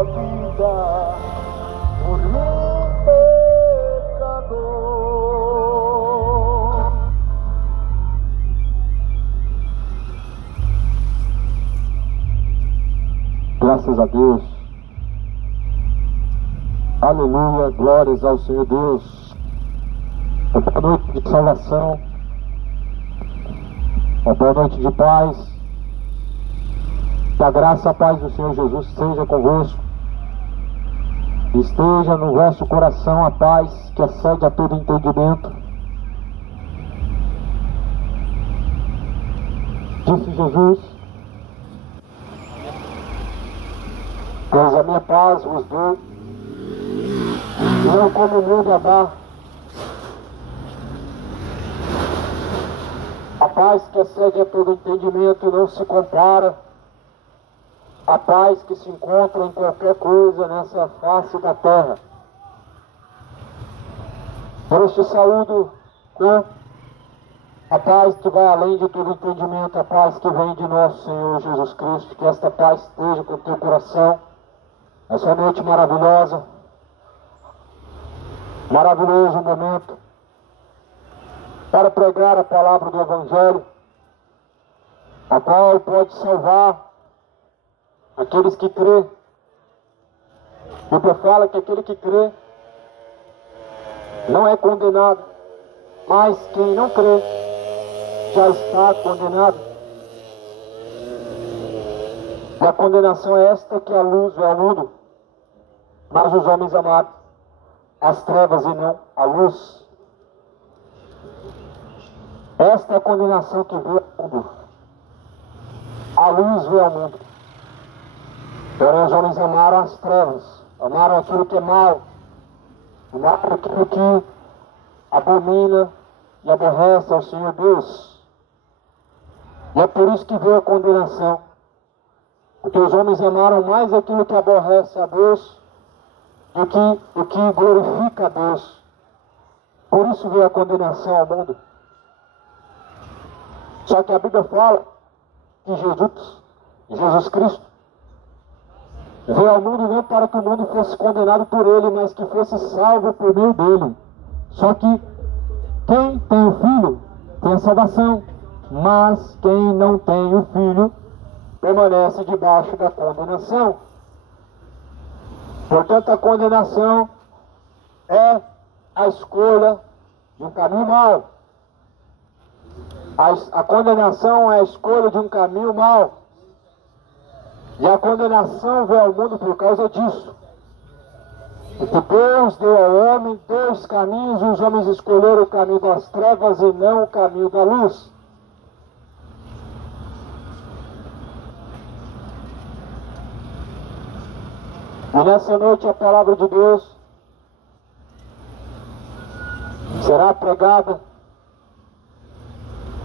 vida por mim, pecador. Graças a Deus. Aleluia, glórias ao Senhor Deus. Uma boa noite de salvação, uma boa noite de paz. Que a graça e a paz do Senhor Jesus seja convosco. Esteja no vosso coração a paz que excede a todo entendimento. Disse Jesus: pois a minha paz vos dou, e não como o mundo a dá. A paz que excede a todo entendimento não se compara a paz que se encontra em qualquer coisa nessa face da terra. Por este saúdo com a paz que vai além de todo entendimento, a paz que vem de nosso Senhor Jesus Cristo. Que esta paz esteja com o teu coração. Essa noite maravilhosa, maravilhoso momento para pregar a palavra do Evangelho, a qual pode salvar aqueles que crê. A Bíblia fala que aquele que crê não é condenado, mas quem não crê já está condenado. E a condenação é esta, que a luz é ao mundo, mas os homens amaram as trevas e não a luz. Esta é a condenação que veio ao mundo. A luz veio ao mundo. Porém, os homens amaram as trevas, amaram aquilo que é mal, amaram aquilo que abomina e aborrece ao Senhor Deus. E é por isso que veio a condenação, porque os homens amaram mais aquilo que aborrece a Deus do que o que glorifica a Deus. Por isso veio a condenação ao mundo. Só que a Bíblia fala que Jesus Cristo, veio ao mundo não para que o mundo fosse condenado por ele, mas que fosse salvo por meio dele. Só que quem tem o Filho tem a salvação, mas quem não tem o Filho permanece debaixo da condenação. Portanto, a condenação é a escolha de um caminho mau. A condenação é a escolha de um caminho mau. E a condenação veio ao mundo por causa disso. Porque Deus deu ao homem dois caminhos, e os homens escolheram o caminho das trevas e não o caminho da luz. E nessa noite a palavra de Deus será pregada.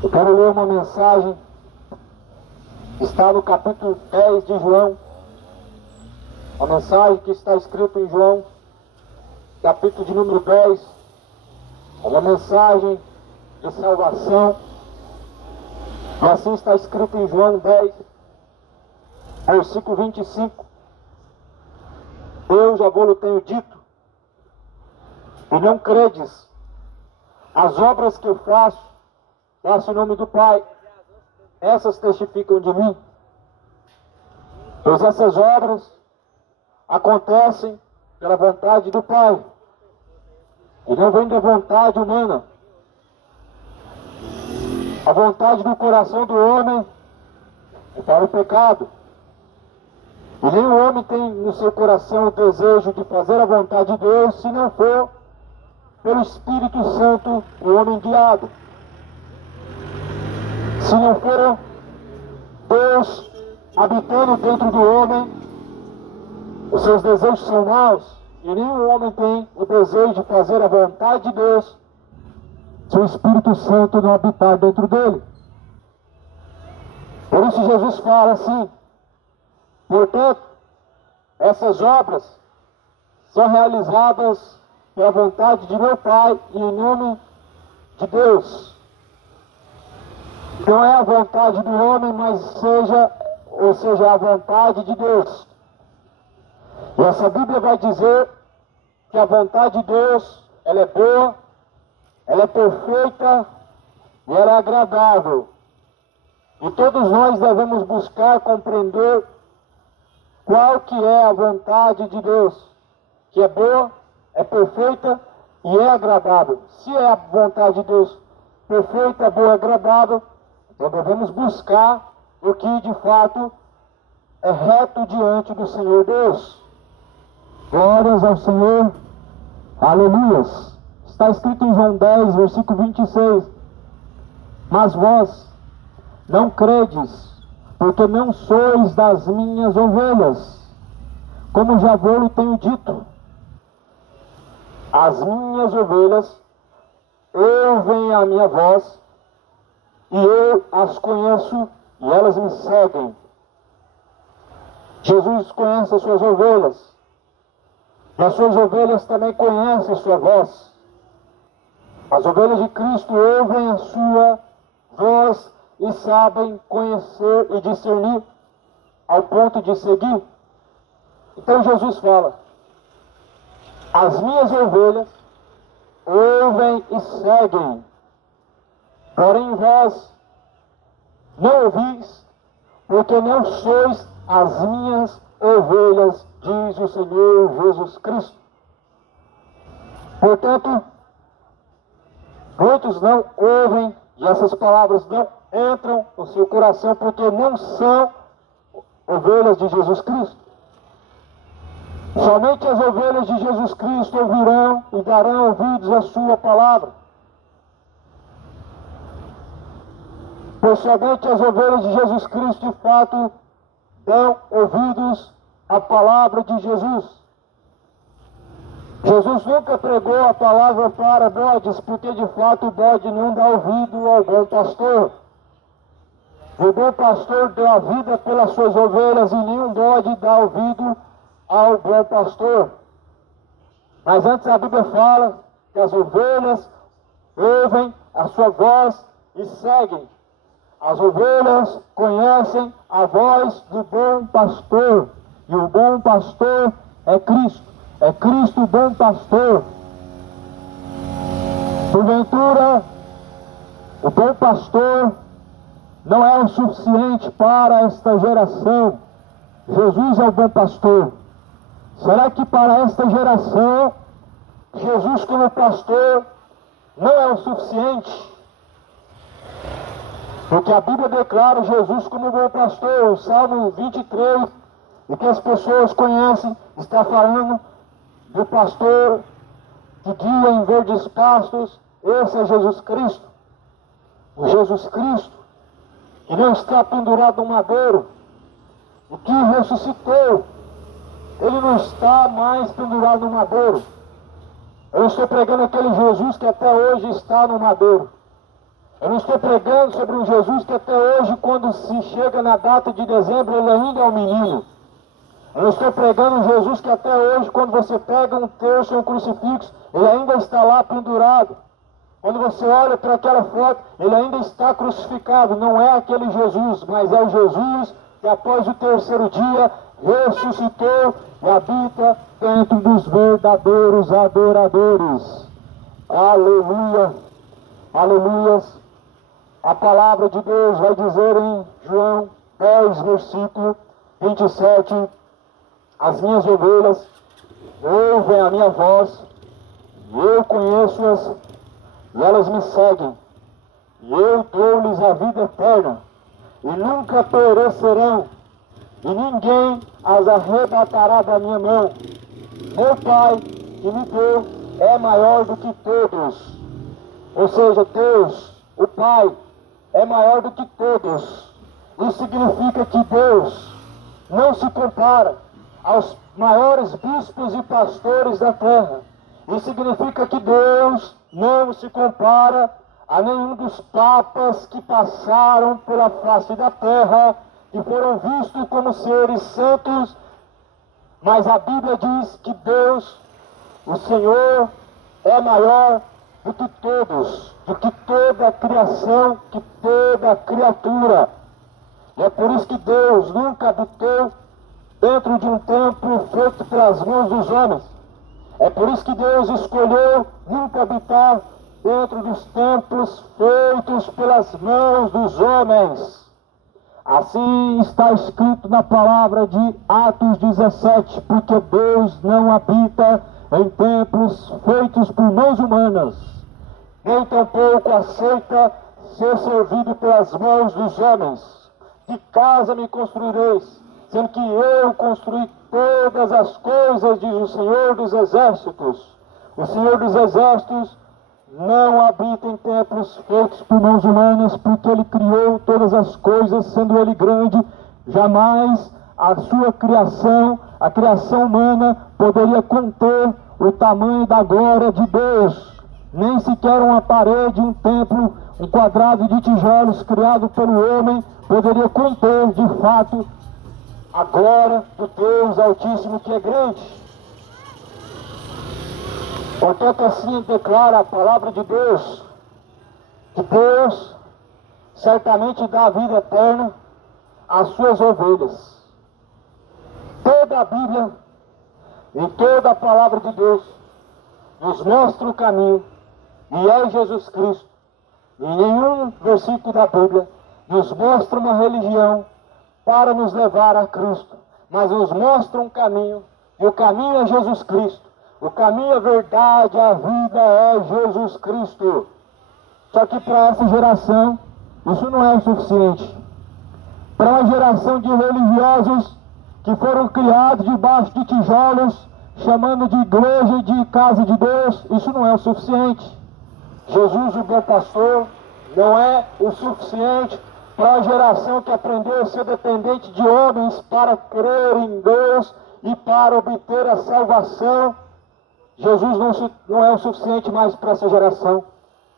Eu quero ler uma mensagem. Está no capítulo 10 de João. A mensagem que está escrita em João, capítulo de número 10. É uma mensagem de salvação. E assim está escrito em João 10, versículo 25. Eu já vou-lhe tenho dito, e não credes. As obras que eu faço em nome do Pai, essas testificam de mim. Pois essas obras acontecem pela vontade do Pai, e não vem da vontade humana. A vontade do coração do homem é para o pecado, e nem o homem tem no seu coração o desejo de fazer a vontade de Deus, se não for pelo Espírito Santo o homem guiado. Se não for Deus habitando dentro do homem, os seus desejos são maus, e nenhum homem tem o desejo de fazer a vontade de Deus se o Espírito Santo não habitar dentro dele. Por isso Jesus fala assim: portanto, essas obras são realizadas pela vontade de meu Pai e em nome de Deus. Não é a vontade do homem, mas seja a vontade de Deus. E essa Bíblia vai dizer que a vontade de Deus, ela é boa, ela é perfeita e ela é agradável. E todos nós devemos buscar compreender qual que é a vontade de Deus, que é boa, é perfeita e é agradável. Se é a vontade de Deus perfeita, boa e agradável, então devemos buscar o que de fato é reto diante do Senhor Deus. Glórias ao Senhor, aleluias. Está escrito em João 10, versículo 26. Mas vós não credes, porque não sois das minhas ovelhas, como já vou tenho dito. As minhas ovelhas ouvem a minha voz, e eu as conheço, e elas me seguem. Jesus conhece as suas ovelhas, e as suas ovelhas também conhecem a sua voz. As ovelhas de Cristo ouvem a sua voz e sabem conhecer e discernir ao ponto de seguir. Então Jesus fala: as minhas ovelhas ouvem e seguem, porém vós não ouvis, porque não sois as minhas ovelhas, diz o Senhor Jesus Cristo. Portanto, muitos não ouvem, e essas palavras não entram no seu coração, porque não são ovelhas de Jesus Cristo. Somente as ovelhas de Jesus Cristo ouvirão e darão ouvidos à sua palavra. Pois somente as ovelhas de Jesus Cristo, de fato, dão ouvidos à palavra de Jesus. Jesus nunca pregou a palavra para bodes, porque de fato o bode não dá ouvido ao bom pastor. O bom pastor deu a vida pelas suas ovelhas, e nenhum bode dá ouvido ao bom pastor. Mas antes a Bíblia fala que as ovelhas ouvem a sua voz e seguem. As ovelhas conhecem a voz do bom pastor, e o bom pastor é Cristo. É Cristo o bom pastor. Porventura, o bom pastor não é o suficiente para esta geração. Jesus é o bom pastor. Será que para esta geração, Jesus como pastor não é o suficiente? Porque a Bíblia declara Jesus como bom pastor. O Salmo 23, e que as pessoas conhecem, está falando do pastor que guia em verdes pastos. Esse é Jesus Cristo. O Jesus Cristo que não está pendurado no madeiro, e que ressuscitou. Ele não está mais pendurado no madeiro. Eu não estou pregando aquele Jesus que até hoje está no madeiro. Eu não estou pregando sobre um Jesus que até hoje, quando se chega na data de dezembro, ele ainda é um menino. Eu não estou pregando um Jesus que até hoje, quando você pega um terço ou um crucifixo, ele ainda está lá pendurado. Quando você olha para aquela foto, ele ainda está crucificado. Não é aquele Jesus, mas é o Jesus que após o terceiro dia ressuscitou e habita dentro dos verdadeiros adoradores. Aleluia, aleluias. A palavra de Deus vai dizer em João 10, versículo 27, as minhas ovelhas ouvem a minha voz, e eu conheço-as, e elas me seguem, e eu dou-lhes a vida eterna, e nunca perecerão, e ninguém as arrebatará da minha mão. Meu Pai que me deu é maior do que todos. Ou seja, Deus, o Pai, é maior do que todos. Isso significa que Deus não se compara aos maiores bispos e pastores da terra. Isso significa que Deus não se compara a nenhum dos papas que passaram pela face da terra, que foram vistos como seres santos, mas a Bíblia diz que Deus, o Senhor, é maior do que todos, do que toda a criação, que toda a criatura. E é por isso que Deus nunca habitou dentro de um templo feito pelas mãos dos homens. É por isso que Deus escolheu nunca habitar dentro dos templos feitos pelas mãos dos homens. Assim está escrito na palavra de Atos 17, porque Deus não habita em templos feitos por mãos humanas, nem tampouco aceita ser servido pelas mãos dos homens. Que casa me construireis, sendo que eu construí todas as coisas, diz o Senhor dos Exércitos. O Senhor dos Exércitos não habita em templos feitos por mãos humanas, porque Ele criou todas as coisas, sendo Ele grande. Jamais a sua criação, a criação humana, poderia conter o tamanho da glória de Deus. Nem sequer uma parede, um templo, um quadrado de tijolos criado pelo homem poderia conter, de fato, a glória do Deus Altíssimo, que é grande. Portanto, assim declara a palavra de Deus, que Deus certamente dá a vida eterna às suas ovelhas. Toda a Bíblia e toda a palavra de Deus nos mostra o caminho, e é Jesus Cristo. E nenhum versículo da Bíblia nos mostra uma religião para nos levar a Cristo, mas nos mostra um caminho, e o caminho é Jesus Cristo. O caminho, a verdade, a vida é Jesus Cristo. Só que para essa geração, isso não é o suficiente. Para uma geração de religiosos que foram criados debaixo de tijolos, chamando de igreja e de casa de Deus, isso não é o suficiente. Jesus, o bom pastor, não é o suficiente para a geração que aprendeu a ser dependente de homens para crer em Deus e para obter a salvação. Jesus não é o suficiente mais para essa geração.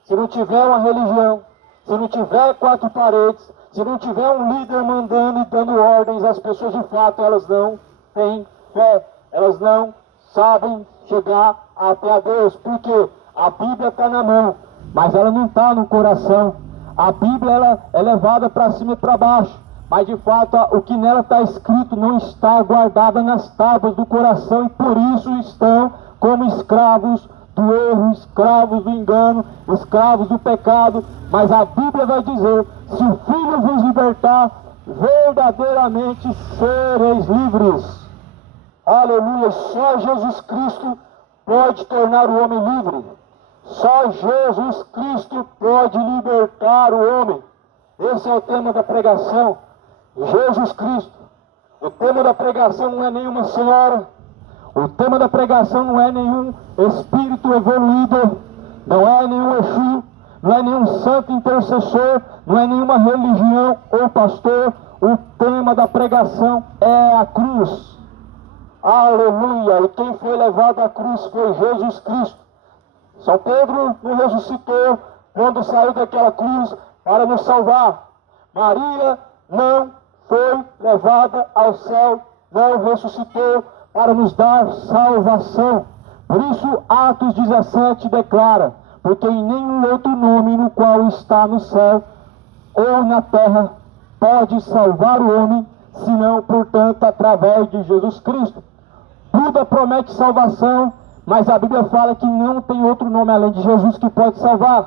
Se não tiver uma religião, se não tiver quatro paredes, se não tiver um líder mandando e dando ordens, as pessoas de fato elas não têm fé, elas não sabem chegar até a Deus, porque a Bíblia está na mão, mas ela não está no coração. A Bíblia ela é levada para cima e para baixo, mas de fato o que nela está escrito não está guardado nas tábuas do coração, e por isso estão como escravos do erro, escravos do engano, escravos do pecado. Mas a Bíblia vai dizer: se o Filho vos libertar, verdadeiramente sereis livres. Aleluia! Só Jesus Cristo pode tornar o homem livre. Só Jesus Cristo pode libertar o homem. Esse é o tema da pregação. Jesus Cristo. O tema da pregação não é nenhuma senhora. O tema da pregação não é nenhum espírito evoluído, não é nenhum Exu, não é nenhum santo intercessor, não é nenhuma religião ou pastor. O tema da pregação é a cruz. Aleluia! E quem foi levado à cruz foi Jesus Cristo. São Pedro não ressuscitou quando saiu daquela cruz para nos salvar. Maria não foi levada ao céu, não ressuscitou para nos dar salvação. Por isso Atos 17 declara: porque em nenhum outro nome no qual está no céu ou na terra pode salvar o homem, senão, portanto, através de Jesus Cristo. Buda promete salvação, mas a Bíblia fala que não tem outro nome além de Jesus que pode salvar.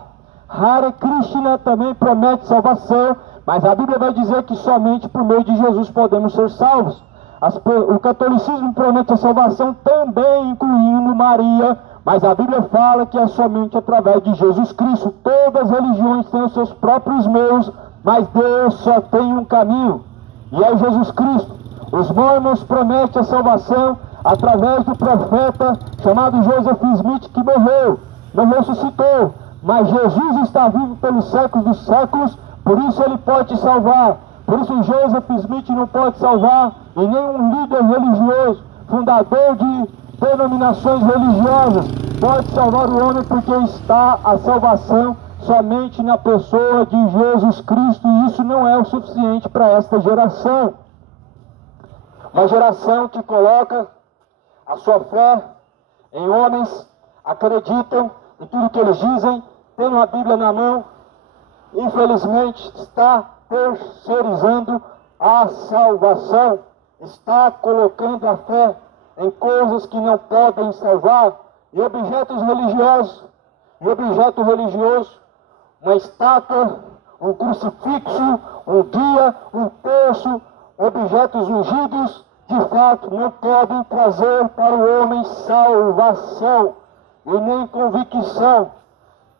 Hare Krishna também promete salvação, mas a Bíblia vai dizer que somente por meio de Jesus podemos ser salvos. O catolicismo promete a salvação também, incluindo Maria, mas a Bíblia fala que é somente através de Jesus Cristo. Todas as religiões têm os seus próprios meios, mas Deus só tem um caminho, e é Jesus Cristo. Os mormons prometem a salvação através do profeta chamado Joseph Smith, que morreu, não ressuscitou, mas Jesus está vivo pelos séculos dos séculos, por isso ele pode te salvar. Por isso Joseph Smith não pode salvar, e nenhum líder religioso, fundador de denominações religiosas, pode salvar o homem, porque está a salvação somente na pessoa de Jesus Cristo, e isso não é o suficiente para esta geração. Uma geração que coloca a sua fé em homens, acreditam em tudo que eles dizem, tendo a Bíblia na mão, infelizmente está terceirizando a salvação. está colocando a fé em coisas que não podem salvar, em objetos religiosos, uma estátua, um crucifixo, um guia, um terço, objetos ungidos, de fato não podem trazer para o homem salvação e nem convicção.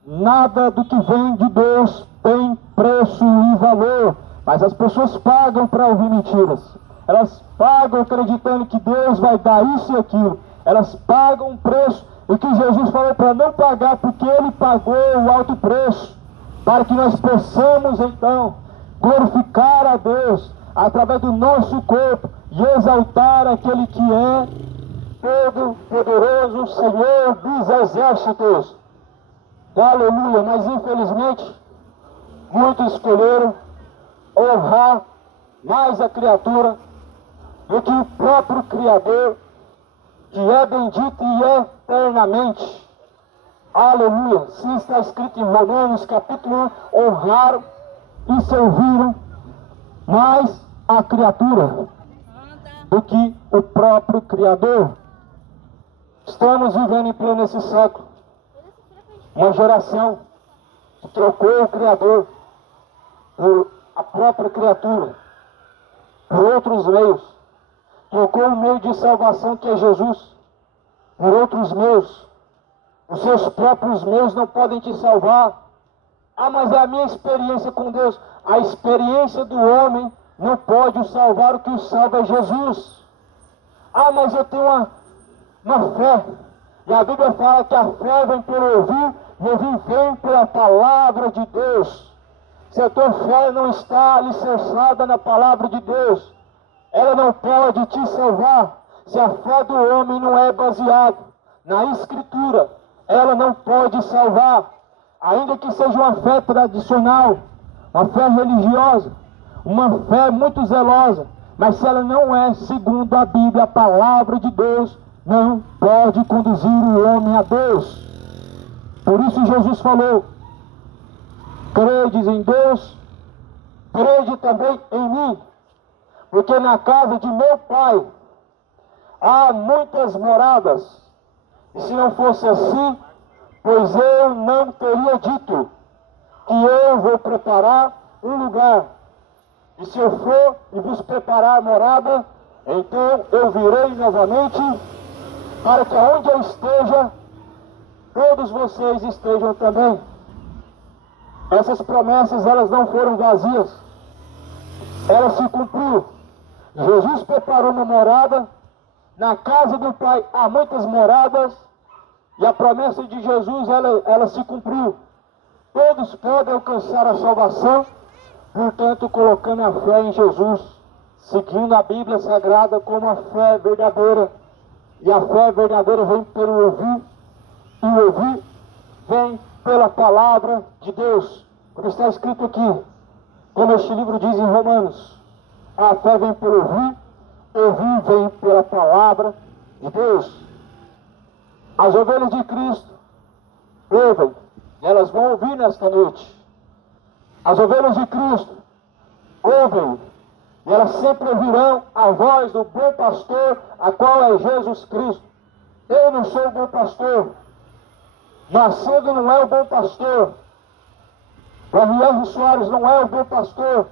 Nada do que vem de Deus tem preço e valor, mas as pessoas pagam para ouvir mentiras. Elas pagam acreditando que Deus vai dar isso e aquilo. Elas pagam um preço, e que Jesus falou para não pagar, porque Ele pagou o alto preço, para que nós possamos então glorificar a Deus através do nosso corpo e exaltar aquele que é todo-poderoso, Senhor dos exércitos. Aleluia. Mas infelizmente muitos escolheram honrar mais a criatura do que o próprio Criador, que é bendito e eternamente. Aleluia. Sim, está escrito em Romanos capítulo 1, honraram e serviram mais a criatura do que o próprio Criador. Estamos vivendo em pleno esse século uma geração que trocou o Criador por a própria criatura, por outros meios. Trocou o meio de salvação, que é Jesus, por outros meios. Os seus próprios meios não podem te salvar. Ah, mas é a minha experiência com Deus. A experiência do homem não pode o salvar, o que o salva é Jesus. Ah, mas eu tenho uma fé. E a Bíblia fala que a fé vem pelo ouvir, e ouvir vem pela palavra de Deus. Se a tua fé não está alicerçada na palavra de Deus, ela não pode te salvar. Se a fé do homem não é baseada na Escritura, ela não pode salvar. Ainda que seja uma fé tradicional, uma fé religiosa, uma fé muito zelosa, mas se ela não é segundo a Bíblia, a palavra de Deus, não pode conduzir o homem a Deus. Por isso Jesus falou: credes em Deus, crede também em mim, porque na casa de meu Pai há muitas moradas, e se não fosse assim, pois eu não teria dito que eu vou preparar um lugar. E se eu for e vos preparar morada, então eu virei novamente, para que onde eu esteja, todos vocês estejam também. Essas promessas, elas não foram vazias, elas se cumpriram. Jesus preparou uma morada, na casa do Pai há muitas moradas, e a promessa de Jesus, ela se cumpriu. Todos podem alcançar a salvação, portanto, colocando a fé em Jesus, seguindo a Bíblia Sagrada como a fé verdadeira. E a fé verdadeira vem pelo ouvir, e o ouvir vem pela palavra de Deus. Como está escrito aqui, como este livro diz em Romanos, a fé vem pelo ouvir vem pela palavra de Deus. As ovelhas de Cristo ouvem, e elas vão ouvir nesta noite. As ovelhas de Cristo ouvem, e elas sempre ouvirão a voz do bom pastor, a qual é Jesus Cristo. Eu não sou o bom pastor. Macedo não é o bom pastor. Daniel Soares não é o bom pastor.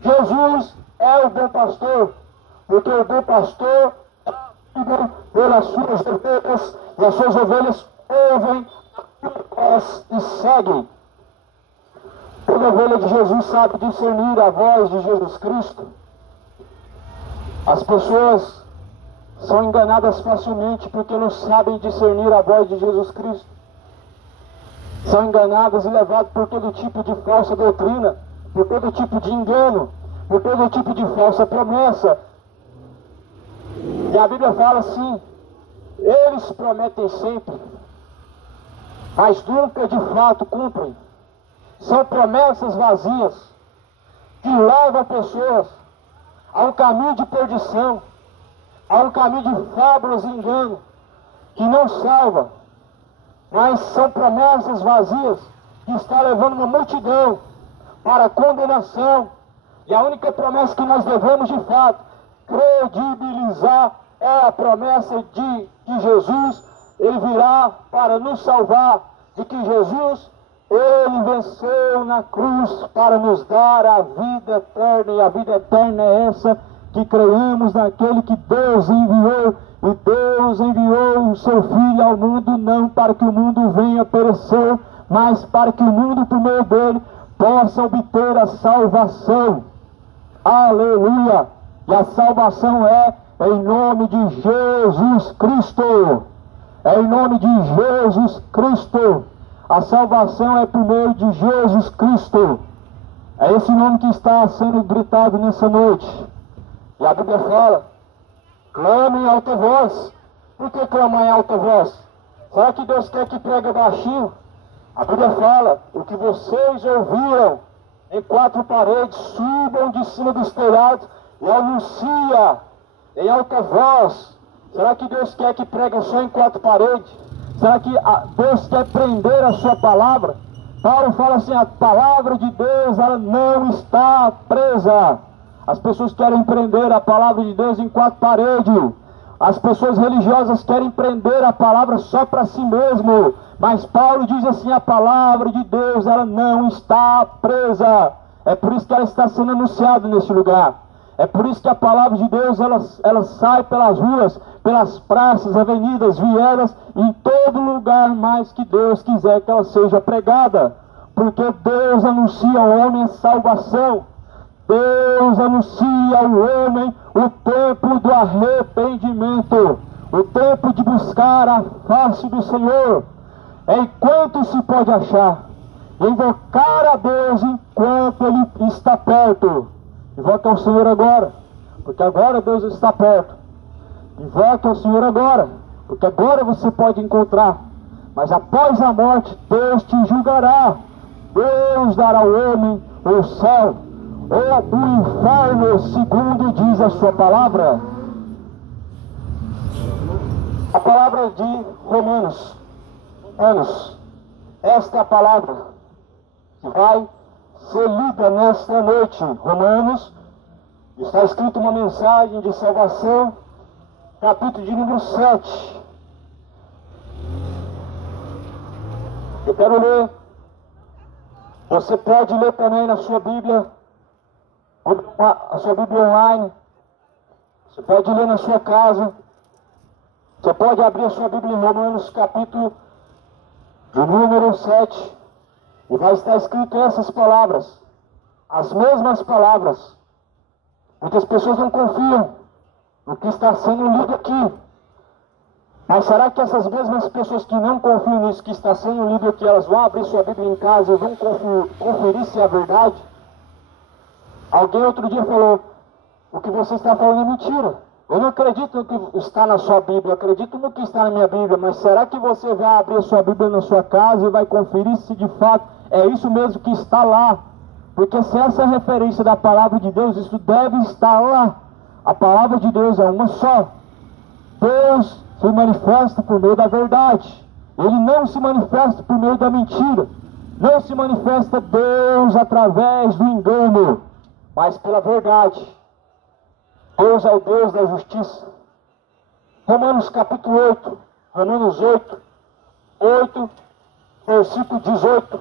Jesus é o bom pastor, porque o bom pastor pelas suas ovelhas, e as suas ovelhas ouvem e seguem. Toda ovelha de Jesus sabe discernir a voz de Jesus Cristo. As pessoas são enganadas facilmente porque não sabem discernir a voz de Jesus Cristo. São enganadas e levadas por todo tipo de falsa doutrina, por todo tipo de engano, por todo tipo de falsa promessa. E a Bíblia fala assim: eles prometem sempre, mas nunca de fato cumprem. São promessas vazias que levam pessoas a um caminho de perdição, a um caminho de fábulas e engano, que não salva, mas são promessas vazias que estão levando uma multidão para a condenação. E a única promessa que nós devemos de fato credibilizar é a promessa de que Jesus, ele virá para nos salvar, de que Jesus, ele venceu na cruz para nos dar a vida eterna, e a vida eterna é essa, que creamos naquele que Deus enviou, e Deus enviou o seu Filho ao mundo, não para que o mundo venha perecer, mas para que o mundo, por meio dele, possa obter a salvação. Aleluia! E a salvação é em nome de Jesus Cristo. É em nome de Jesus Cristo. A salvação é por meio de Jesus Cristo. É esse nome que está sendo gritado nessa noite. E a Bíblia fala: clama em alta voz. Por que clamar em alta voz? Será que Deus quer que pregue baixinho? A Bíblia fala: o que vocês ouviram em quatro paredes, subam de cima dos telhados e anuncia em alta voz. Será que Deus quer que pregue só em quatro paredes? Será que Deus quer prender a sua palavra? Paulo fala assim: a palavra de Deus, ela não está presa. As pessoas querem prender a palavra de Deus em quatro paredes. As pessoas religiosas querem prender a palavra só para si mesmo. Mas Paulo diz assim: a palavra de Deus, ela não está presa. É por isso que ela está sendo anunciada nesse lugar. É por isso que a palavra de Deus, ela sai pelas ruas, pelas praças, avenidas, vielas, em todo lugar mais que Deus quiser que ela seja pregada. Porque Deus anuncia ao homem a salvação. Deus anuncia ao homem o tempo do arrependimento, o tempo de buscar a face do Senhor, enquanto se pode achar, invocar a Deus enquanto Ele está perto. Invoque ao Senhor agora, porque agora Deus está perto. Invoque ao Senhor agora, porque agora você pode encontrar. Mas após a morte, Deus te julgará. Deus dará ao homem o céu ou o inferno, segundo diz a sua palavra. A palavra de Romanos. Esta é a palavra que vai ser lida nesta noite. Romanos, está escrito uma mensagem de salvação, capítulo de número 7. Eu quero ler. Você pode ler também na sua Bíblia, a sua Bíblia online. Você pode ler na sua casa. Você pode abrir a sua Bíblia em Romanos, capítulo de número 7. E vai estar escrito essas palavras. As mesmas palavras. Muitas pessoas não confiam no que está sendo lido aqui. Mas será que essas mesmas pessoas que não confiam nisso que está sendo lido aqui, elas vão abrir sua Bíblia em casa e vão conferir se é verdade? Alguém outro dia falou: o que você está falando é mentira. Eu não acredito no que está na sua Bíblia, eu acredito no que está na minha Bíblia, mas será que você vai abrir a sua Bíblia na sua casa e vai conferir se de fato é isso mesmo que está lá? Porque se essa é a referência da palavra de Deus, isso deve estar lá. A palavra de Deus é uma só. Deus se manifesta por meio da verdade. Ele não se manifesta por meio da mentira. Não se manifesta Deus através do engano, mas pela verdade. Deus é o Deus da justiça. Romanos capítulo 8, Romanos 8, versículo 18.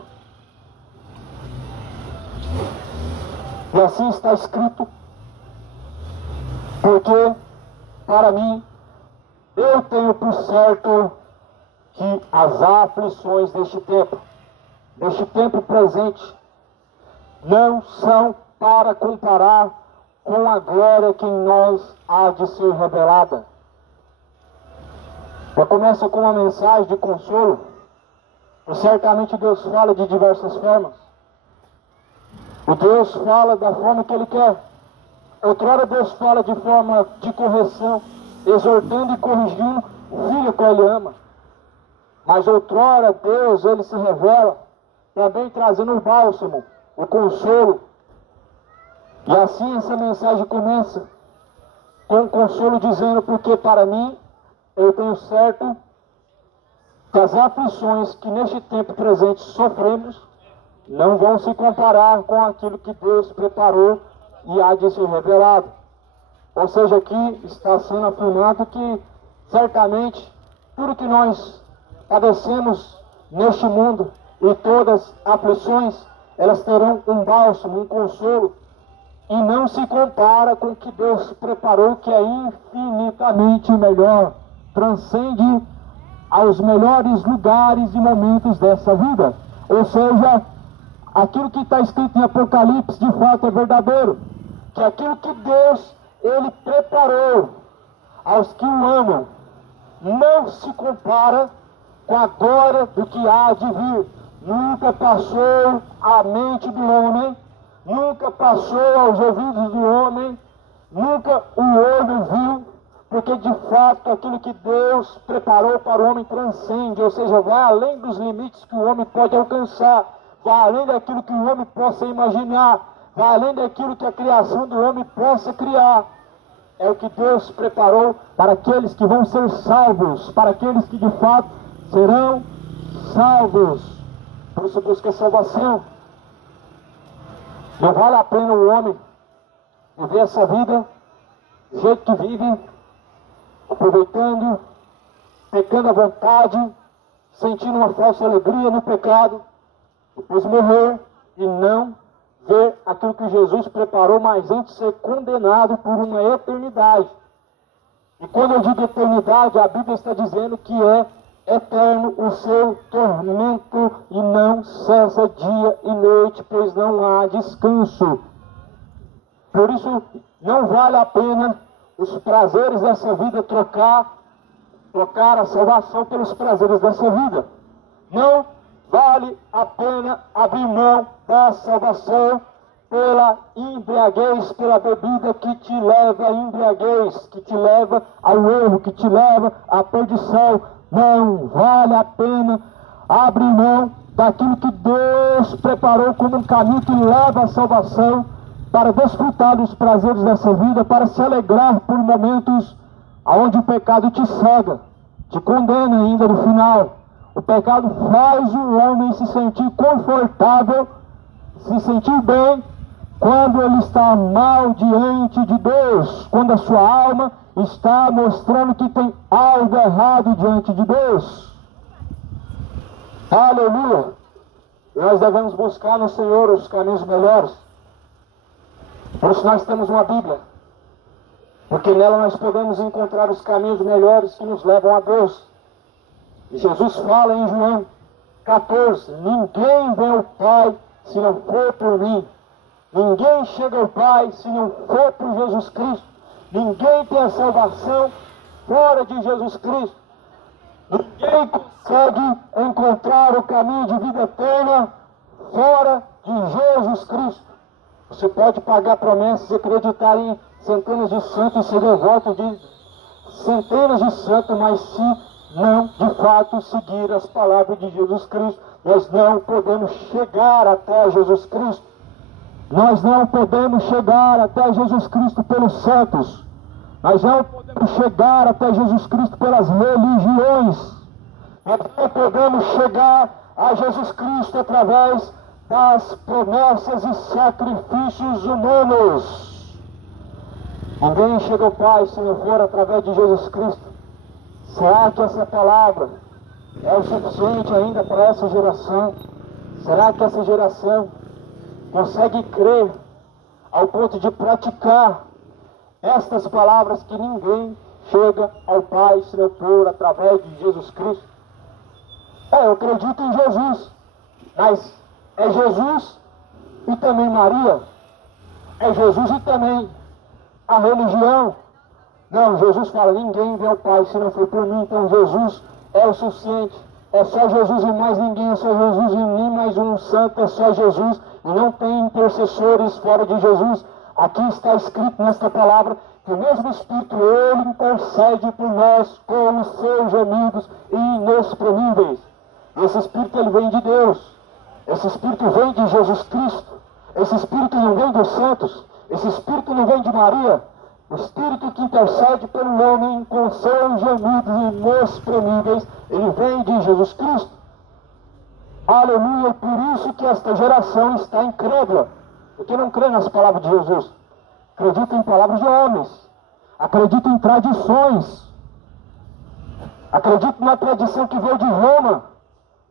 E assim está escrito: porque para mim, eu tenho por certo que as aflições deste tempo presente, não são para comparar com a glória que em nós há de ser revelada. Já começa com uma mensagem de consolo. E certamente Deus fala de diversas formas. O Deus fala da forma que Ele quer. Outrora Deus fala de forma de correção, exortando e corrigindo o filho que Ele ama. Mas outrora Deus, Ele se revela também trazendo o bálsamo, o consolo. E assim essa mensagem começa com o consolo dizendo: porque para mim, eu tenho certo que as aflições que neste tempo presente sofremos não vão se comparar com aquilo que Deus preparou e há de ser revelado. Ou seja, aqui está sendo afirmado que certamente tudo que nós padecemos neste mundo e todas as aflições, elas terão um bálsamo, um consolo, e não se compara com o que Deus preparou, que é infinitamente melhor, transcende aos melhores lugares e momentos dessa vida. Ou seja, aquilo que está escrito em Apocalipse de fato é verdadeiro, que aquilo que Deus, Ele preparou aos que o amam, não se compara com a glória do que há de vir. Nunca passou à mente do homem, nunca passou aos ouvidos do homem, nunca o olho viu, porque de fato aquilo que Deus preparou para o homem transcende, ou seja, vai além dos limites que o homem pode alcançar, vai além daquilo que o homem possa imaginar, vai além daquilo que a criação do homem possa criar. É o que Deus preparou para aqueles que vão ser salvos, para aqueles que de fato serão salvos. Por isso busca salvação. Não vale a pena o homem viver essa vida do jeito que vive, aproveitando, pecando à vontade, sentindo uma falsa alegria no pecado, depois morrer e não ver aquilo que Jesus preparou, mas antes ser condenado por uma eternidade. E quando eu digo eternidade, a Bíblia está dizendo que é eterno o seu tormento e não cessa dia e noite, pois não há descanso. Por isso, não vale a pena os prazeres dessa vida trocar a salvação pelos prazeres dessa vida. Não vale a pena abrir mão da salvação pela embriaguez, pela bebida que te leva à embriaguez, que te leva ao erro, que te leva à perdição. Não vale a pena abrir mão daquilo que Deus preparou como um caminho que leva à salvação, para desfrutar dos prazeres dessa vida, para se alegrar por momentos onde o pecado te cega, te condena ainda no final. O pecado faz o homem se sentir confortável, se sentir bem, quando ele está mal diante de Deus, quando a sua alma está mostrando que tem algo errado diante de Deus. Aleluia! Nós devemos buscar no Senhor os caminhos melhores. Por isso nós temos uma Bíblia, porque nela nós podemos encontrar os caminhos melhores que nos levam a Deus. E Jesus fala em João 14, ninguém vem ao Pai se não for por mim. Ninguém chega ao Pai se não for por Jesus Cristo. Ninguém tem a salvação fora de Jesus Cristo. Ninguém consegue encontrar o caminho de vida eterna fora de Jesus Cristo. Você pode pagar promessas e acreditar em centenas de santos e ser devoto de centenas de santos, mas se não de fato seguir as palavras de Jesus Cristo, nós não podemos chegar até Jesus Cristo. Nós não podemos chegar até Jesus Cristo pelos santos. Nós não podemos chegar até Jesus Cristo pelas religiões. Nós não podemos chegar a Jesus Cristo através das promessas e sacrifícios humanos. Ninguém chega ao Pai se não for através de Jesus Cristo. Será que essa palavra é o suficiente ainda para essa geração? Será que essa geração consegue crer ao ponto de praticar estas palavras, que ninguém chega ao Pai se não for através de Jesus Cristo? Eu acredito em Jesus, mas é Jesus e também Maria? É Jesus e também a religião? Não, Jesus fala, ninguém vê ao Pai se não for por mim, então Jesus é o suficiente. É só Jesus e mais ninguém, é só Jesus e nem mais um santo, é só Jesus, e não tem intercessores fora de Jesus. Aqui está escrito nesta palavra que o mesmo Espírito, Ele intercede por nós com os seus gemidos inexprimíveis. Esse Espírito, ele vem de Deus. Esse Espírito vem de Jesus Cristo. Esse Espírito não vem dos santos. Esse Espírito não vem de Maria. O Espírito que intercede pelo homem com seus gemidos inexprimíveis, ele vem de Jesus Cristo. Aleluia! Por isso que esta geração está incrédula, porque não crê nas palavras de Jesus. Acredita em palavras de homens. Acredito em tradições. Acredito na tradição que veio de Roma.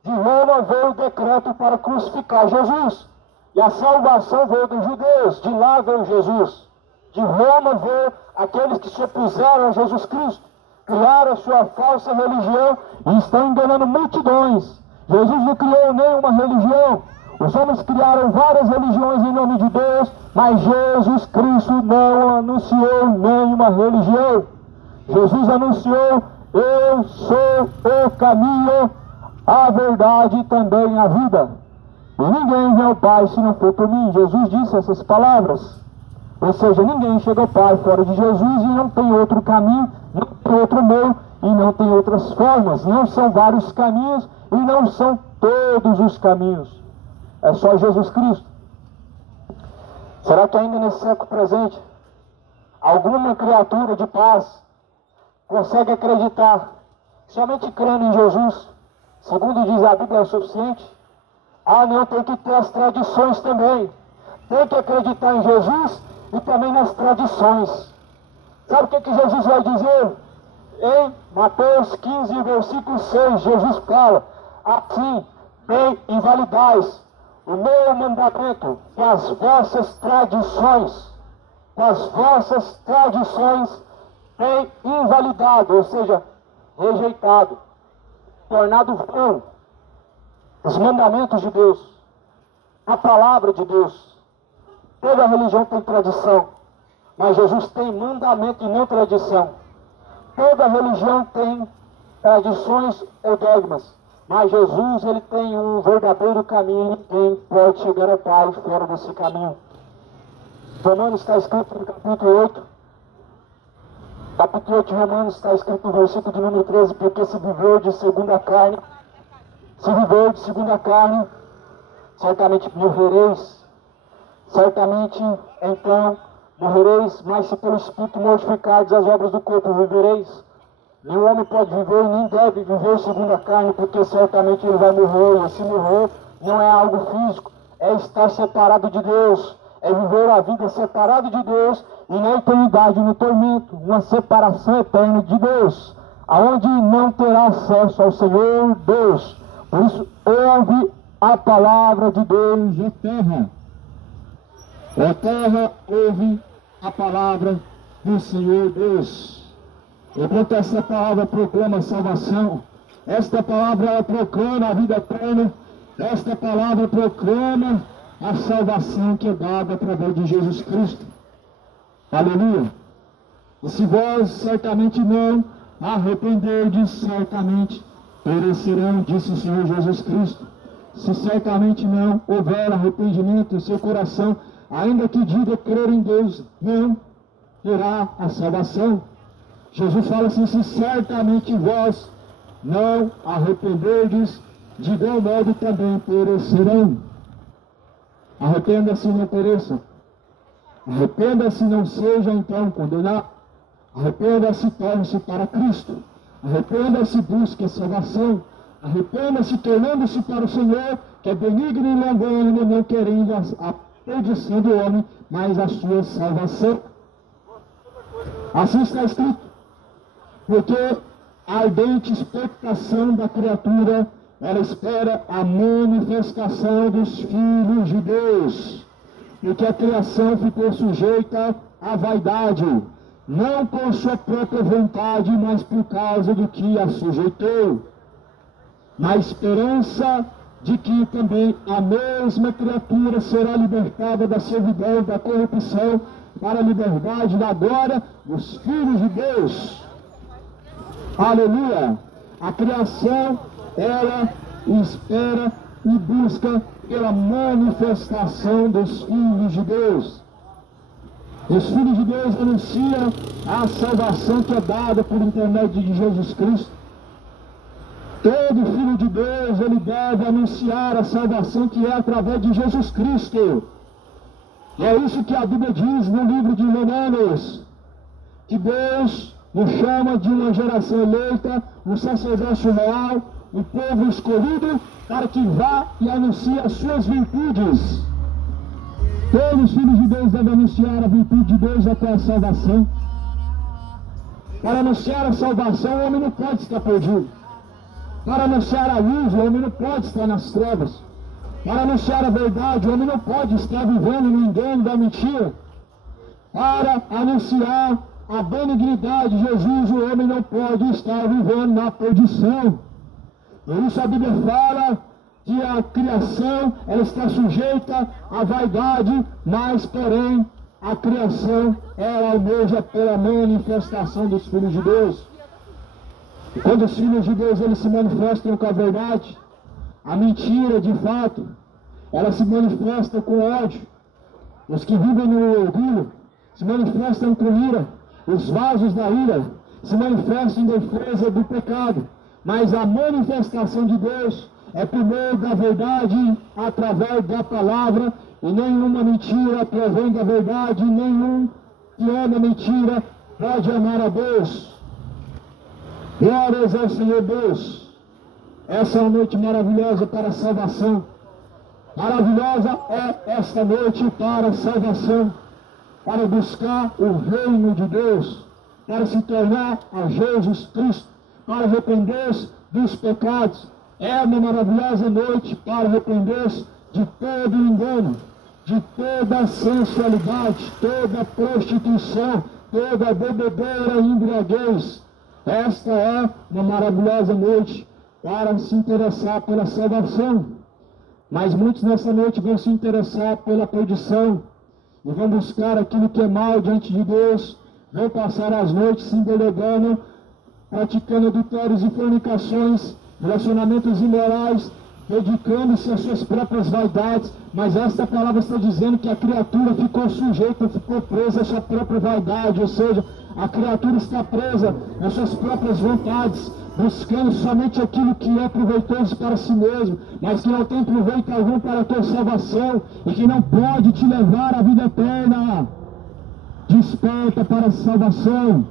De Roma veio o decreto para crucificar Jesus. E a salvação veio dos judeus. De lá veio Jesus. De Roma veio aqueles que se opuseram a Jesus Cristo. Criaram a sua falsa religião e estão enganando multidões. Jesus não criou nenhuma religião. Os homens criaram várias religiões em nome de Deus, mas Jesus Cristo não anunciou nenhuma religião. Jesus anunciou: eu sou o caminho, a verdade e também a vida. E ninguém vem ao Pai se não for por mim. Jesus disse essas palavras. Ou seja, ninguém chega ao Pai fora de Jesus e não tem outro caminho, não tem outro meio e não tem outras formas. Não são vários caminhos e não são todos os caminhos. É só Jesus Cristo. Será que ainda nesse século presente, alguma criatura de paz consegue acreditar somente crendo em Jesus, segundo diz a Bíblia, é o suficiente? Ah, não, tem que ter as tradições também. Tem que acreditar em Jesus e também nas tradições. Sabe o que Jesus vai dizer? Em Mateus 15, versículo 6, Jesus fala: assim, bem invalidais o meu mandamento com as vossas tradições. Com as vossas tradições tem invalidado, ou seja, rejeitado, tornado vão os mandamentos de Deus, a palavra de Deus. Toda religião tem tradição, mas Jesus tem mandamento e não tradição. Toda religião tem tradições ou dogmas, mas Jesus, ele tem um verdadeiro caminho. Ninguém pode chegar ao Pai fora desse caminho. Romanos está escrito no capítulo 8. Capítulo 8 de Romanos está escrito no versículo de número 13: porque se viver de segunda carne, certamente morrereis. Certamente, então, morrereis, mas se pelo Espírito mortificardes as obras do corpo, vivereis. Nenhum homem pode viver e nem deve viver segundo a carne, porque certamente ele vai morrer. E se morrer, não é algo físico, é estar separado de Deus, é viver a vida separado de Deus e na eternidade no tormento, uma separação eterna de Deus, aonde não terá acesso ao Senhor Deus. Por isso, ouve a palavra de Deus, ó terra. Ó terra, ouve a palavra do Senhor Deus. Enquanto essa palavra proclama a salvação, esta palavra ela proclama a vida eterna, esta palavra proclama a salvação que é dada através de Jesus Cristo. Aleluia! E se vós certamente não arrependerdes, certamente perecerão, disse o Senhor Jesus Cristo. Se certamente não houver arrependimento em seu coração, ainda que diga crer em Deus, não terá a salvação. Jesus fala assim: se certamente vós não arrependerdes, de igual modo também perecerão. Arrependa-se e não pereça. Arrependa-se e não seja então condenado. Arrependa-se e torne-se para Cristo. Arrependa-se e busque a salvação. Arrependa-se tornando-se para o Senhor, que é benigno e longânimo, não querendo a perdição do homem, mas a sua salvação. Assim está escrito. Porque a ardente expectação da criatura, ela espera a manifestação dos filhos de Deus. Porque a criação ficou sujeita à vaidade, não por sua própria vontade, mas por causa do que a sujeitou. Na esperança de que também a mesma criatura será libertada da servidão, da corrupção, para a liberdade da glória dos filhos de Deus. Aleluia! A criação, ela espera e busca pela manifestação dos filhos de Deus. Os filhos de Deus anunciam a salvação que é dada por intermédio de Jesus Cristo. Todo filho de Deus, ele deve anunciar a salvação que é através de Jesus Cristo. E é isso que a Bíblia diz no livro de Romanos, que Deus nos chama de uma geração eleita, um sacerdócio real, um povo escolhido, para que vá e anuncie as suas virtudes. Todos os filhos de Deus devem anunciar a virtude de Deus até a salvação. Para anunciar a salvação, o homem não pode estar perdido. Para anunciar a luz, o homem não pode estar nas trevas. Para anunciar a verdade, o homem não pode estar vivendo no engano da mentira. Para anunciar a benignidade de Jesus, o homem não pode estar vivendo na perdição. Por isso a Bíblia fala que a criação ela está sujeita à vaidade, mas porém a criação ela almeja pela manifestação dos filhos de Deus. E quando os filhos de Deus eles se manifestam com a verdade, a mentira de fato ela se manifesta com ódio. Os que vivem no orgulho se manifestam com ira. Os vasos da ira se manifestam em defesa do pecado. Mas a manifestação de Deus é por meio da verdade, através da palavra, e nenhuma mentira provém da verdade, e nenhum que ama mentira pode amar a Deus. Glórias ao Senhor Deus. Essa é uma noite maravilhosa para a salvação. Maravilhosa é esta noite para a salvação, para buscar o reino de Deus, para se tornar a Jesus Cristo, para arrepender-se dos pecados. É uma maravilhosa noite para arrepender-se de todo engano, de toda sensualidade, toda prostituição, toda bebedeira e embriaguez. Esta é uma maravilhosa noite para se interessar pela salvação. Mas muitos nessa noite vão se interessar pela perdição e vão buscar aquilo que é mal diante de Deus, vão passar as noites se endelegando, praticando adultérios e fornicações, relacionamentos imorais, dedicando-se às suas próprias vaidades. Mas esta palavra está dizendo que a criatura ficou sujeita, ficou presa à sua própria vaidade, ou seja, a criatura está presa às suas próprias vontades, buscando somente aquilo que é proveitoso para si mesmo, mas que não tem proveito algum para a tua salvação e que não pode te levar à vida eterna. Desperta para a salvação,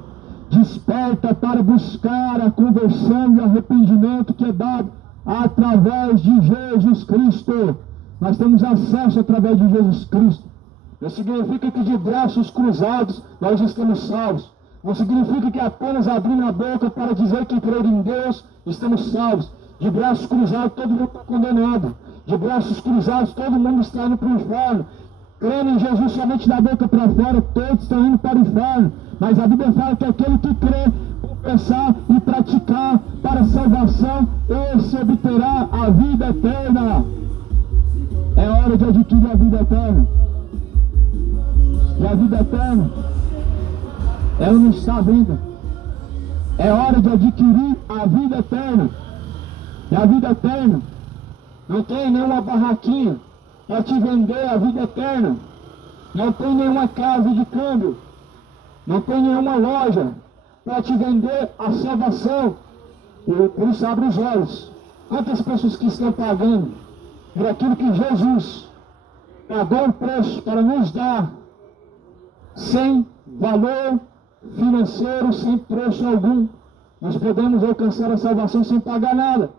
desperta para buscar a conversão e arrependimento que é dado através de Jesus Cristo. Nós temos acesso através de Jesus Cristo. Não significa que de braços cruzados nós estamos salvos. Não significa que apenas abrindo a boca para dizer que crer em Deus estamos salvos. De braços cruzados todo mundo está condenado. De braços cruzados todo mundo está indo para o inferno. Crendo em Jesus somente da boca para fora, todos estão indo para o inferno. Mas a Bíblia fala que aquele que crê, confessar e praticar para a salvação, esse obterá a vida eterna. É hora de adquirir a vida eterna. E a vida eterna, ela não está vindo. É hora de adquirir a vida eterna. E a vida eterna não tem nenhuma barraquinha para te vender a vida eterna. Não tem nenhuma casa de câmbio. Não tem nenhuma loja para te vender a salvação. E por isso abre os olhos. Quantas pessoas que estão pagando por aquilo que Jesus pagou o preço para nos dar, sem valor financeiro, sem preço algum. Nós podemos alcançar a salvação sem pagar nada.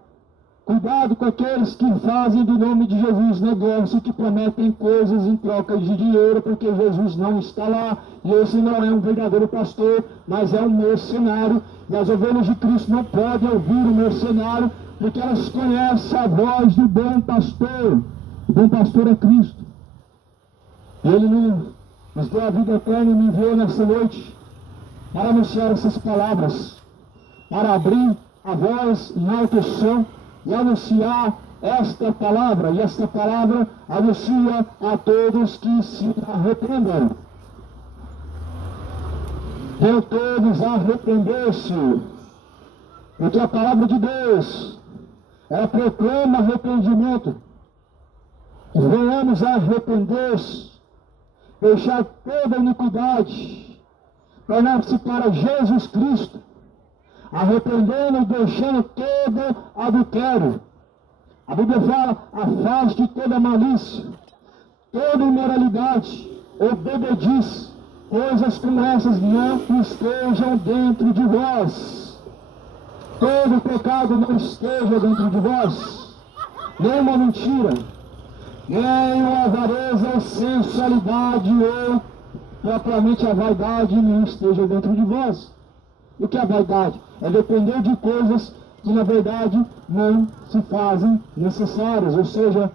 Cuidado com aqueles que fazem do nome de Jesus negócio, que prometem coisas em troca de dinheiro, porque Jesus não está lá. E esse não é um verdadeiro pastor, mas é um mercenário. E as ovelhas de Cristo não podem ouvir o mercenário, porque elas conhecem a voz do bom pastor. O bom pastor é Cristo. Ele nos deu a vida eterna e me enviou nessa noite para anunciar essas palavras, para abrir a voz em alto som e anunciar esta palavra. E esta palavra anuncia a todos que se arrependam. Deu todos a arrepender-se, porque a palavra de Deus, ela proclama arrependimento. Venhamos a arrepender-se, deixar toda iniquidade, tornar-se para Jesus Cristo, arrependendo e deixando todo adultério. A Bíblia fala: afaste toda malícia, toda imoralidade ou bebedice, coisas como essas não estejam dentro de vós. Todo pecado não esteja dentro de vós, nem uma mentira, nem uma avareza ou sensualidade ou propriamente a vaidade não esteja dentro de vós. O que é vaidade? É depender de coisas que na verdade não se fazem necessárias, ou seja,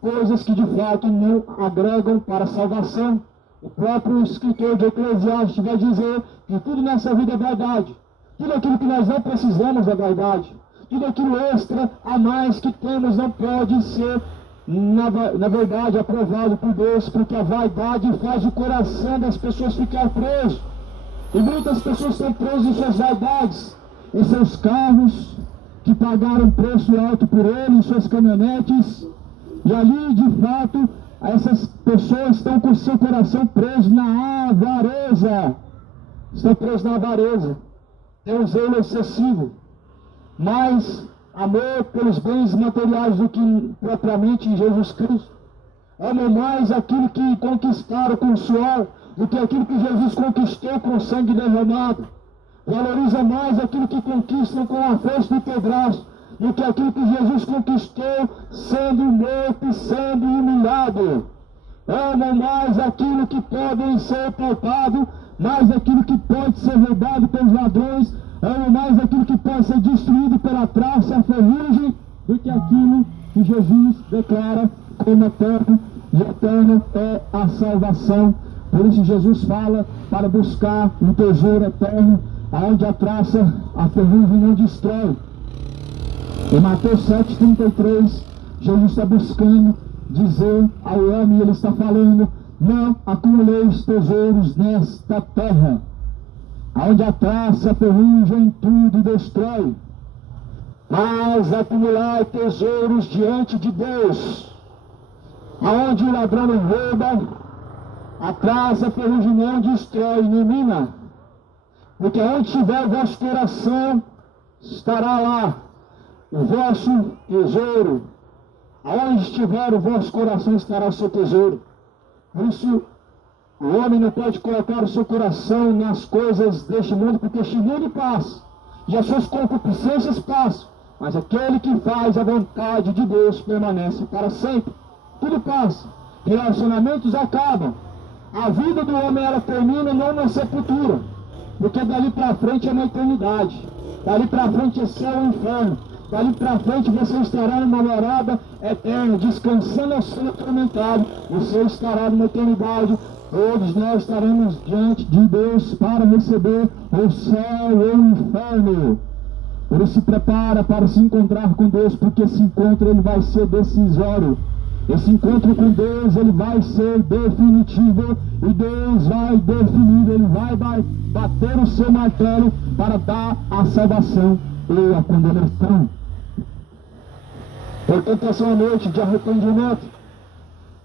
coisas que de fato não agregam para a salvação. O próprio escritor de Eclesiastes vai dizer que tudo nessa vida é vaidade. Tudo aquilo que nós não precisamos é vaidade. Tudo aquilo extra a mais que temos não pode ser, na verdade, aprovado por Deus, porque a vaidade faz o coração das pessoas ficar preso. E muitas pessoas estão presas em suas vaidades, em seus carros, que pagaram preço alto por ele, em suas caminhonetes. E ali, de fato, essas pessoas estão com o seu coração preso na avareza. Estão presos na avareza. Tem um zelo excessivo. Mais amor pelos bens materiais do que propriamente em Jesus Cristo. Amam mais aquilo que conquistaram com o suor do que aquilo que Jesus conquistou com o sangue derramado. Valoriza mais aquilo que conquistam com a força do teu braço do que aquilo que Jesus conquistou sendo morto e sendo humilhado. Amam mais aquilo que podem ser poupados, mais aquilo que pode ser roubado pelos ladrões, amam mais aquilo que pode ser destruído pela traça, a ferrugem, do que aquilo que Jesus declara como eterno, e eterno é a salvação. Por isso Jesus fala para buscar um tesouro eterno, aonde a traça, a ferrugem não destrói. Em Mateus 7,33, Jesus está buscando dizer ao homem, ele está falando: não acumuleis tesouros nesta terra, onde a traça, a ferrugem, tudo destrói, mas acumulai tesouros diante de Deus, aonde o ladrão não rouba, a traça, a ferrugem não destrói, nem mina, porque onde estiver o vosso coração, estará lá o vosso tesouro. Aonde estiver o vosso coração, estará o seu tesouro. Por isso, o homem não pode colocar o seu coração nas coisas deste mundo, porque este mundo passa, e as suas concupiscências passam, mas aquele que faz a vontade de Deus permanece para sempre. Tudo passa, relacionamentos acabam, a vida do homem ela termina não na sepultura, porque dali para frente é uma eternidade, dali para frente é céu e inferno, dali para frente você estará numa morada eterna, descansando ao ser atormentado, você estará numa eternidade. Todos nós estaremos diante de Deus para receber o céu e o inferno. Por isso se prepara para se encontrar com Deus, porque esse encontro ele vai ser decisório. Esse encontro com Deus ele vai ser definitivo, e Deus vai definir, ele vai bater o seu martelo para dar a salvação e a condenação. Portanto, essa é uma noite de arrependimento.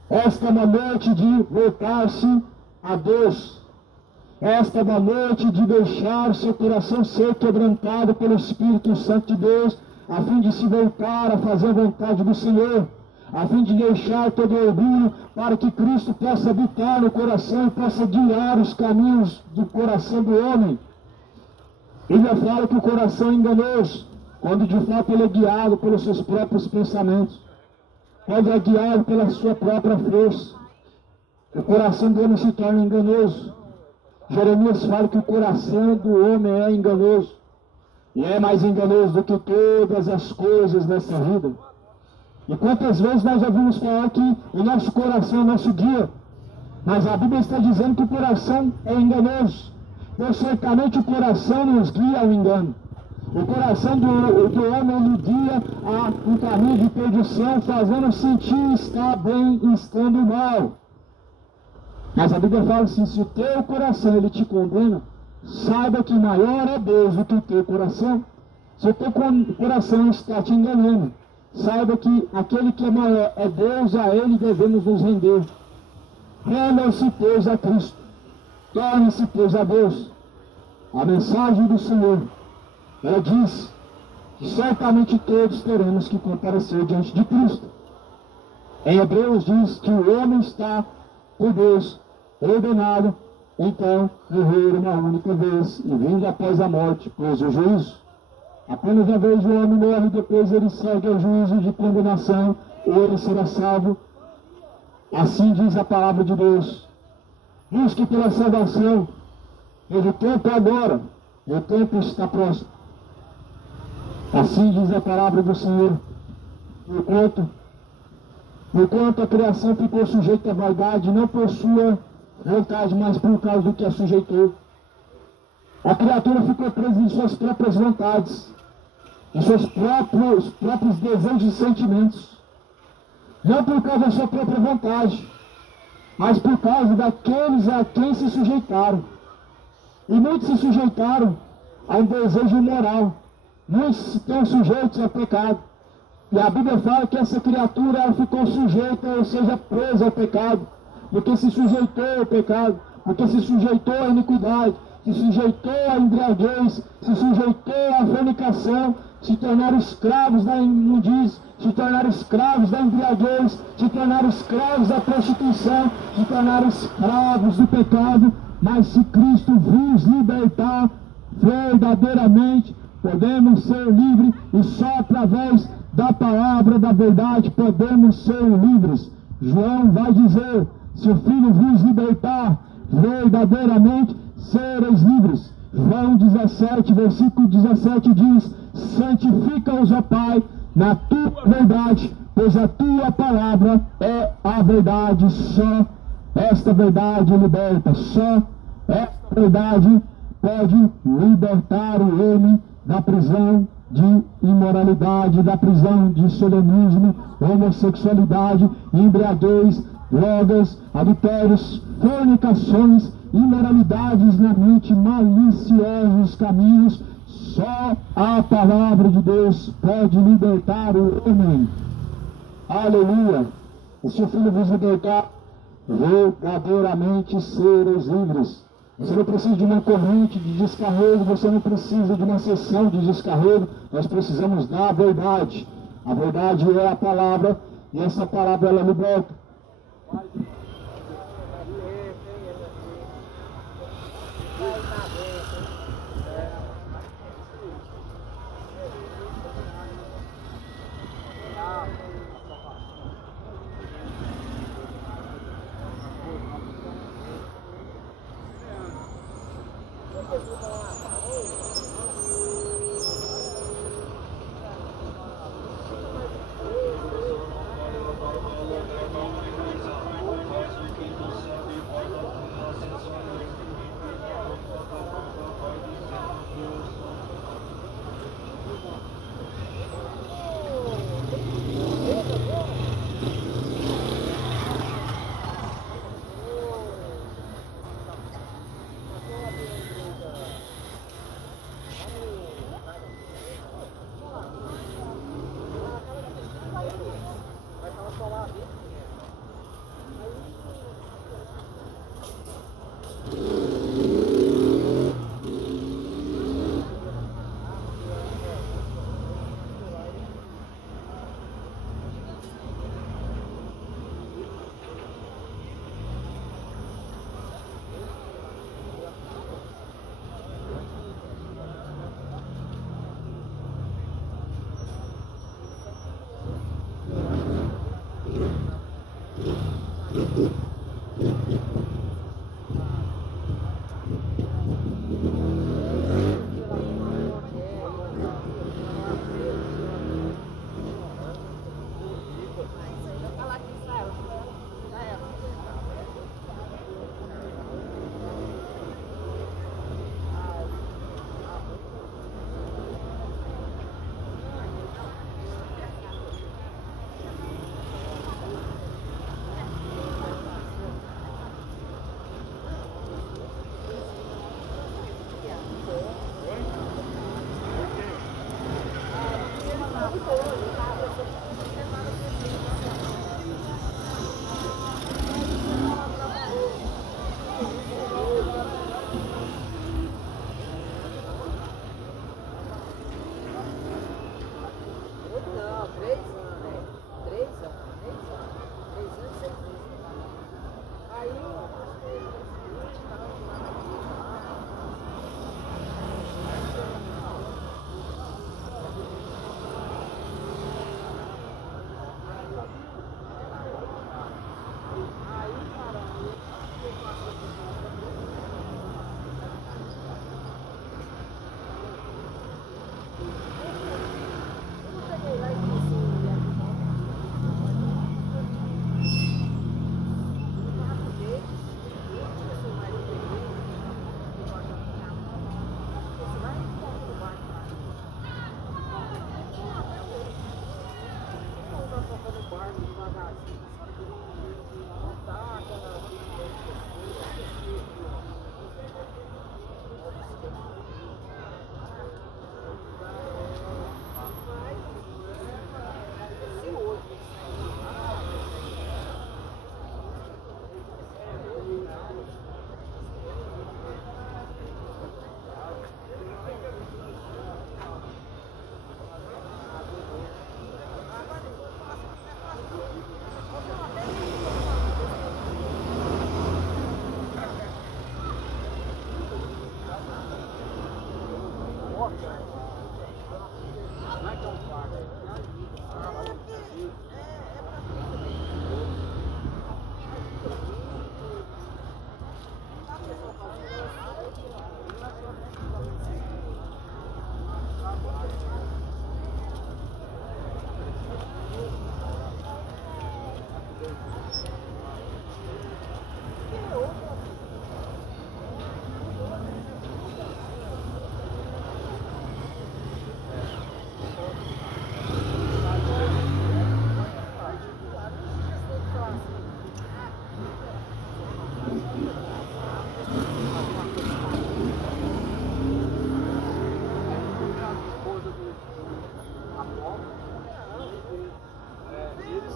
Esta é uma noite de voltar-se a Deus. Esta é uma noite de deixar seu coração ser quebrantado pelo Espírito Santo de Deus, a fim de se voltar a fazer a vontade do Senhor, a fim de deixar todo o orgulho, para que Cristo possa habitar no coração e possa guiar os caminhos do coração do homem. Ele fala que o coração é enganoso, quando de fato ele é guiado pelos seus próprios pensamentos, quando é guiado pela sua própria força. O coração do homem se torna enganoso. Jeremias fala que o coração do homem é enganoso, e é mais enganoso do que todas as coisas nessa vida. E quantas vezes nós já vimos falar que o nosso coração é nosso guia, mas a Bíblia está dizendo que o coração é enganoso. Então certamente o coração nos guia ao engano. O coração do homem lhe guia a um caminho de perdição, fazendo sentir estar bem e estando mal. Mas a Bíblia fala assim: se o teu coração ele te condena, saiba que maior é Deus do que o teu coração. Se o teu coração está te enganando, saiba que aquele que é maior é Deus, a ele devemos nos render. Renda-se, pois, a Cristo. Torne-se, pois, a Deus. A mensagem do Senhor, ela diz que certamente todos teremos que comparecer diante de Cristo. Em Hebreus diz que o homem está por Deus ordenado, então, morrer uma única vez, e vindo após a morte, pois o juízo. Apenas uma vez o homem morre, depois ele segue ao juízo de condenação, ou ele será salvo. Assim diz a palavra de Deus. Busque pela salvação, pois o tempo é agora. e o tempo está próximo. Assim diz a palavra do Senhor. Enquanto a criação ficou sujeita à vaidade, não por sua vontade, mas por causa do que a sujeitou. A criatura ficou presa em suas próprias vontades, em seus próprios desejos e sentimentos. Não por causa da sua própria vontade, mas por causa daqueles a quem se sujeitaram. E muitos se sujeitaram a um desejo imoral. Muitos estão sujeitos ao pecado. E a Bíblia fala que essa criatura ela ficou sujeita, ou seja, presa ao pecado, porque se sujeitou ao pecado, porque se sujeitou à iniquidade, se sujeitou à embriaguez, se sujeitou à fornicação, se tornaram escravos da imundícia, se tornaram escravos da embriaguez, se tornaram escravos da prostituição, se tornaram escravos do pecado. Mas se Cristo vos libertar, verdadeiramente podemos ser livres, e só através da palavra da verdade podemos ser livres. João vai dizer: se o Filho vos libertar, verdadeiramente sereis livres. João 17, versículo 17 diz: santifica-os, ó Pai, na tua verdade, pois a tua palavra é a verdade. Só esta verdade liberta, só esta verdade pode libertar o homem da prisão de imoralidade, da prisão de sodomismo, homossexualidade, embriaguez, drogas, adultérios, fornicações, imoralidades na mente, maliciosos caminhos. Só a palavra de Deus pode libertar o homem. Aleluia! E se o Filho vos libertar, verdadeiramente sereis livres. Você não precisa de uma corrente de descarrego, você não precisa de uma sessão de descarrego, nós precisamos da verdade. A verdade é a palavra, e essa palavra ela liberta.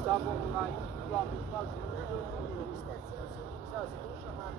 estavam lá em Flamengo fazendo. Você não chamar.